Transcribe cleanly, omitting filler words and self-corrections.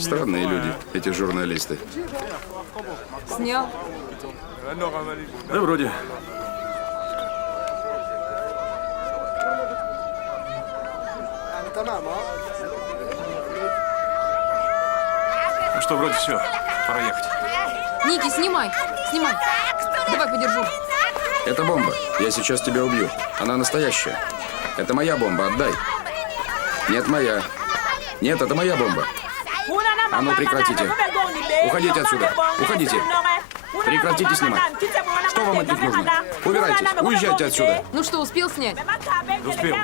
Странные люди, эти журналисты. Снял. Да вроде. Ну что, вроде все. Пора ехать. Ники, снимай. Снимай. Давай подержу. Это бомба. Я сейчас тебя убью. Она настоящая. Это моя бомба. Отдай. Нет, моя. Нет, это моя бомба. А ну прекратите. Уходите отсюда. Уходите. Прекратите снимать. Что вам от них нужно? Убирайтесь. Уезжайте отсюда. Ну что, успел снять? Успел.